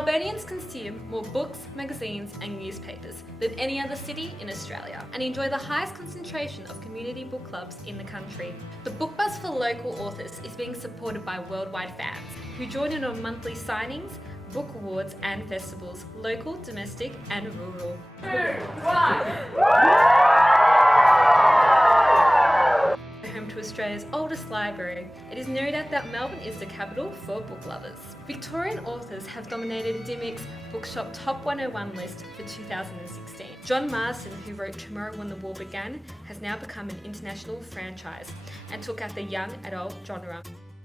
Melbournians consume more books, magazines and newspapers than any other city in Australia and enjoy the highest concentration of community book clubs in the country. The Book Buzz for local authors is being supported by worldwide fans who join in on monthly signings, book awards and festivals, local, domestic and rural. 2, 1. Home to Australia's oldest library, it is no doubt that Melbourne is the capital for book lovers. Victorian authors have dominated Dymocks Bookshop Top 101 list for 2016. John Marsden, who wrote Tomorrow When the War Began, has now become an international franchise and took out the young adult genre.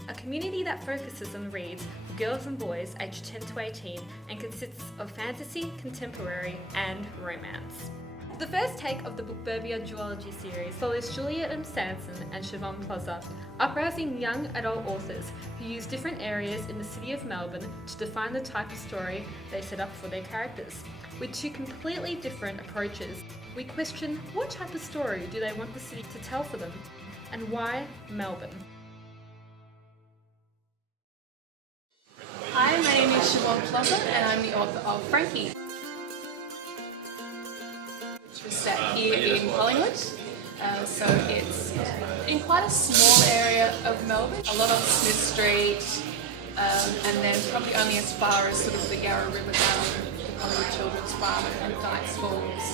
A community that focuses on reads for girls and boys aged 10 to 18 and consists of fantasy, contemporary and romance. The first take of the Bookburbia duology series follows Julia M. Sanson and Shivaun Plozza, uprising young adult authors who use different areas in the city of Melbourne to define the type of story they set up for their characters. With two completely different approaches, we question what type of story do they want the city to tell for them, and why Melbourne? Hi, my name is Shivaun Plozza and I'm the author of Frankie, which was set here in Collingwood. So it's in quite a small area of Melbourne, a lot on Smith Street, and then probably only as far as sort of the Yarra River down the Collingwood Children's Farm and Knights Falls.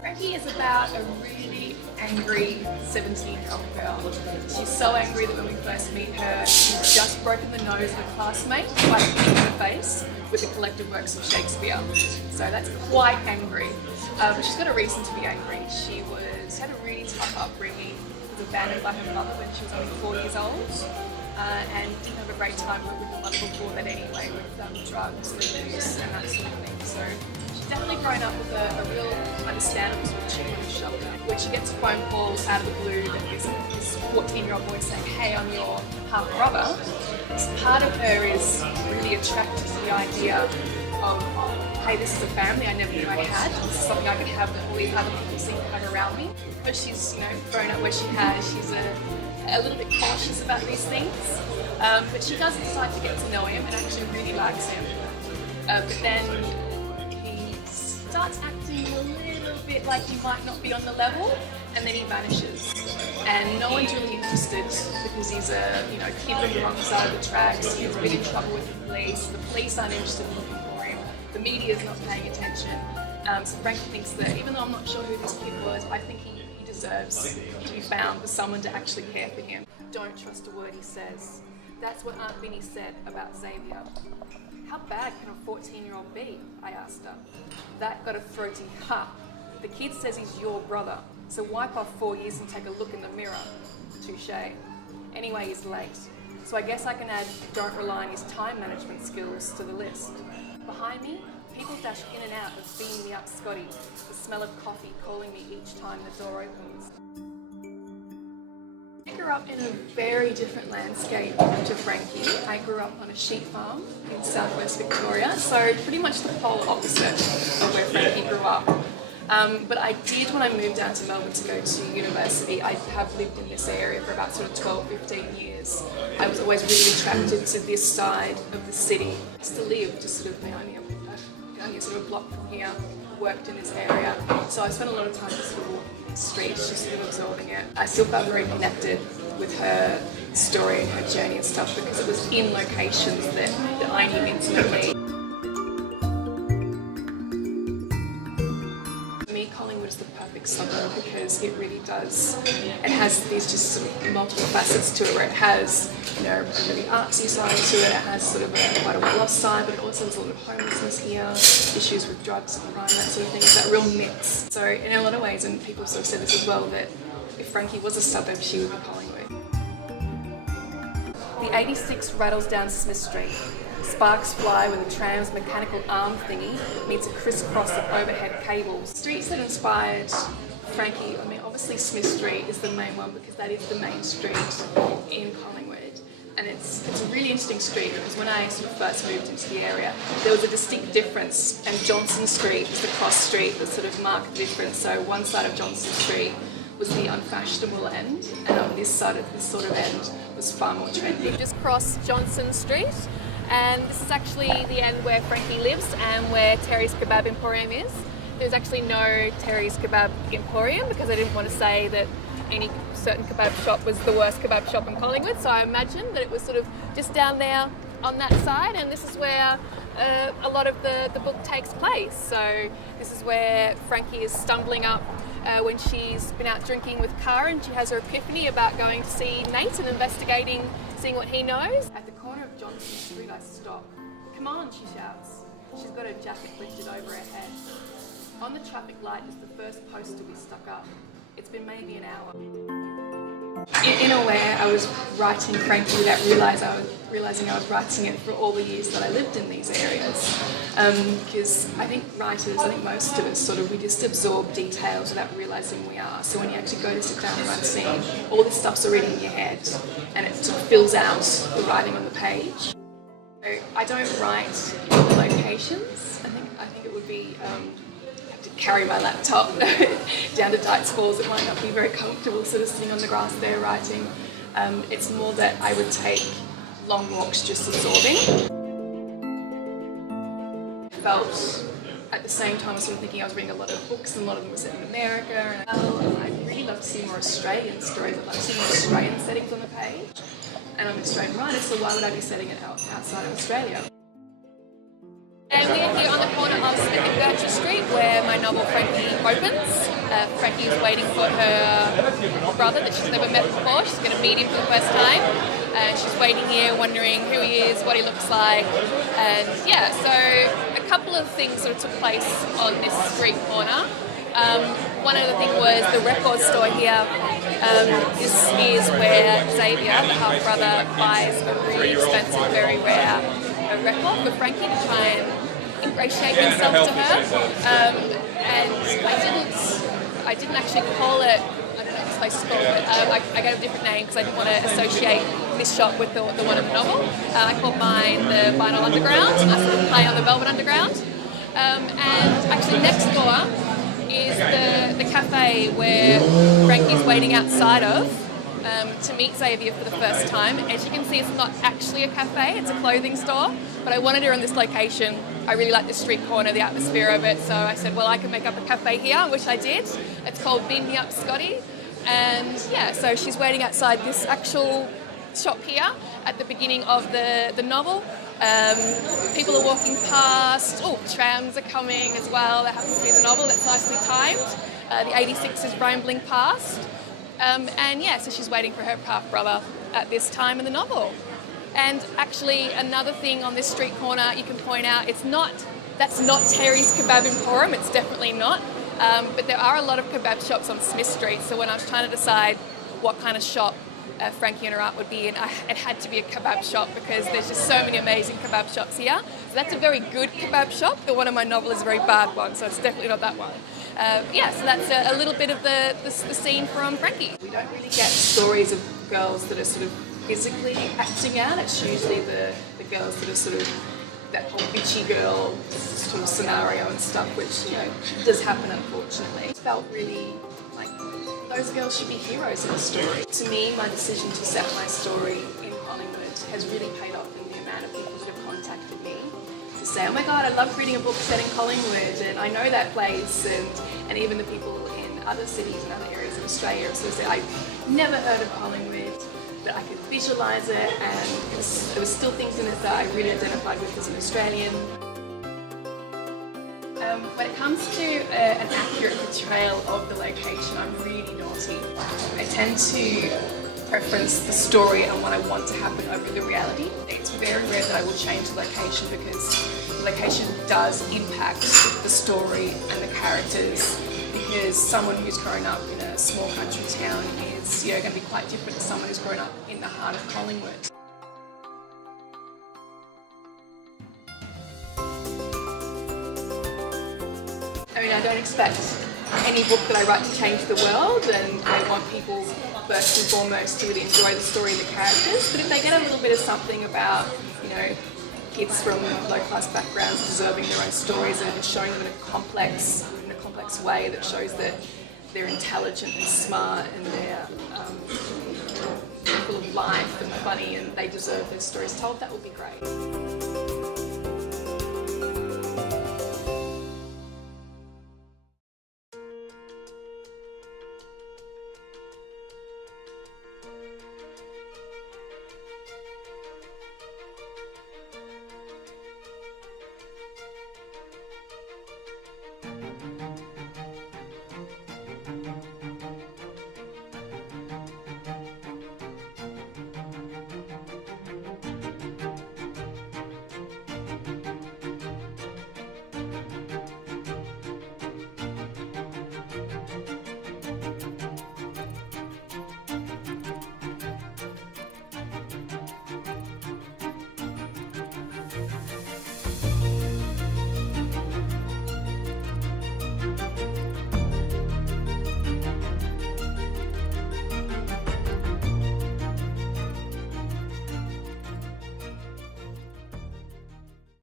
Frankie is about a really angry 17-year-old girl. She's so angry that when we first meet her, she's just broken the nose of a classmate by hitting her face with the collected works of Shakespeare. So that's quite angry. But she's got a reason to be angry. She had a really tough upbringing, was abandoned by her mother when she was only 4 years old, and didn't have a great time with the mother before that anyway, with drugs and abuse and that sort of thing. So she's definitely grown up with a real understandable sort of children's shelter. When she gets a phone call out of the blue that this 14-year-old boy saying, "Hey, I'm your half brother," part of her is really attracted to the idea of, hey, this is a family I never knew I had. This is something I could have that all these other people seem to have around me. But she's, grown up where she has. She's a little bit cautious about these things. But she does decide to get to know him and actually really likes him. But then he starts acting a little bit like he might not be on the level, and then he vanishes. And no one's really interested because he's a kid from the wrong side of the tracks. He's been in trouble with the police. The police aren't interested in looking for him. The media is not paying attention. So Frankie thinks that even though I'm not sure who this kid was, I think he deserves to be found with someone to actually care for him. Don't trust a word he says. That's what Aunt Vinnie said about Xavier. How bad can a 14-year-old be? I asked her. That got a throaty ha. The kid says he's your brother, so wipe off 4 years and take a look in the mirror. Touché. Anyway, he's late. So I guess I can add don't rely on his time management skills to the list. Behind me, people dash in and out of beating me up Scotty, the smell of coffee calling me each time the door opens. I grew up in a very different landscape to Frankie. I grew up on a sheep farm in southwest Victoria, so pretty much the polar opposite of where Frankie grew up. But I did, when I moved down to Melbourne to go to university, I have lived in this area for about sort of 12, 15 years. I was always really attracted to this side of the city. I used to live just sort of only a block from here, worked in this area. So I spent a lot of time just sort of walking these streets, just sort of absorbing it. I still felt very connected with her story and her journey and stuff because it was in locations that I knew intimately. Collingwood is the perfect suburb because it really does. It has these just sort of multiple facets to it, where it has a really artsy side to it. It has sort of quite a well-off side, but it also has a lot of homelessness here, issues with drugs and crime, that sort of thing. It's that real mix. So in a lot of ways, and people sort of said this as well, that if Frankie was a suburb, she would be Collingwood. The 86 rattles down Smith Street. Sparks fly when the tram's mechanical arm thingy meets a crisscross of overhead cables. Streets that inspired Frankie, obviously Smith Street is the main one because that is the main street in Collingwood. And it's a really interesting street because when I sort of first moved into the area, there was a distinct difference, and Johnson Street was the cross street that sort of marked the difference. So one side of Johnson Street was the unfashionable end, and on this side of this sort of end was far more trendy. Just crossed Johnson Street, and this is actually the end where Frankie lives and where Terry's Kebab Emporium is. There's actually no Terry's Kebab Emporium because I didn't want to say that any certain kebab shop was the worst kebab shop in Collingwood, so I imagined that it was sort of just down there on that side, and this is where a lot of the book takes place. So this is where Frankie is stumbling up when she's been out drinking with Cara and she has her epiphany about going to see Nate and investigating, seeing what he knows. At the corner of Johnson Street I stop. "Come on," she shouts. She's got her jacket lifted over her head. On the traffic light is the first poster we stuck up. It's been maybe an hour. In a way, I was writing Frankie without realising I was writing it for all the years that I lived in these areas. Because I think most of us we just absorb details without realising we are. So when you actually go to sit down and write a scene, all this stuff's already in your head and it sort of fills out the writing on the page. So I don't write in the locations. I think it would be to carry my laptop down to Dykes Falls. It might not be very comfortable sort of sitting on the grass there writing. It's more that I would take long walks just absorbing. I felt at the same time I was sort of thinking I was reading a lot of books and a lot of them were set in America, and I'd really love to see more Australian stories. I'd love to see more Australian settings on the page. And I'm an Australian writer, so why would I be setting it outside of Australia? And we're here on the corner of Smith and Gertrude Street where my novel Frankie opens. Frankie is waiting for her brother that she's never met before. She's going to meet him for the first time. She's waiting here wondering who he is, what he looks like. And yeah, so a couple of things sort of took place on this street corner. One other thing was the record store here. This is where Xavier, the half-brother, buys a really expensive, very rare record for Frankie to try and ingratiate himself to her. And I didn't actually call it, I don't know what this place is called, but I gave a different name because I didn't want to associate this shop with the one in the novel. I called mine the Vinyl Underground, and I sort of play on the Velvet Underground. And actually next door is the cafe where Frankie's waiting outside of to meet Xavier for the first time. As you can see, it's not actually a cafe, it's a clothing store, but I wanted her in this location. I really like the street corner, the atmosphere of it, so I said, well, I can make up a cafe here, which I did. It's called Beam Me Up Scotty, and yeah, so she's waiting outside this actual shop here at the beginning of the novel. People are walking past, trams are coming as well, that happens to be the novel, that's nicely timed. The 86 is rambling past. And yeah, so she's waiting for her half-brother at this time in the novel. And actually, another thing on this street corner you can point out, that's not Terry's Kebab Emporium, it's definitely not. But there are a lot of kebab shops on Smith Street, so when I was trying to decide what kind of shop Frankie and her aunt would be in, it had to be a kebab shop because there's just so many amazing kebab shops here. So that's a very good kebab shop. The one in my novel is a very bad one, so it's definitely not that one. Yeah, so that's a little bit of the scene from Frankie. We don't really get stories of girls that are sort of physically acting out. It's usually the girls that are sort of that whole bitchy girl sort of scenario and stuff, which, does happen unfortunately. It felt really like those girls should be heroes in the story. To me, my decision to set my story in Collingwood has really paid off in the amount of people that have contacted me to say, oh my God, I love reading a book set in Collingwood and I know that place, and even the people in other cities and other areas of Australia so say, I've never heard of Collingwood, but I could visualise it, and there was still things in it that I really identified with as an Australian. When it comes to an accurate portrayal of the location, I'm really naughty. I tend to preference the story and what I want to happen over the reality. It's very rare that I will change the location because the location does impact the story and the characters, because someone who's grown up in a small country town is going to be quite different to someone who's grown up in the heart of Collingwood. I mean, I don't expect any book that I write to change the world, and I want people first and foremost to really enjoy the story and the characters, but if they get a little bit of something about, kids from low-class backgrounds deserving their own stories and showing them in a complex way that shows that they're intelligent and smart and they're full of life and funny and they deserve their stories told, that would be great.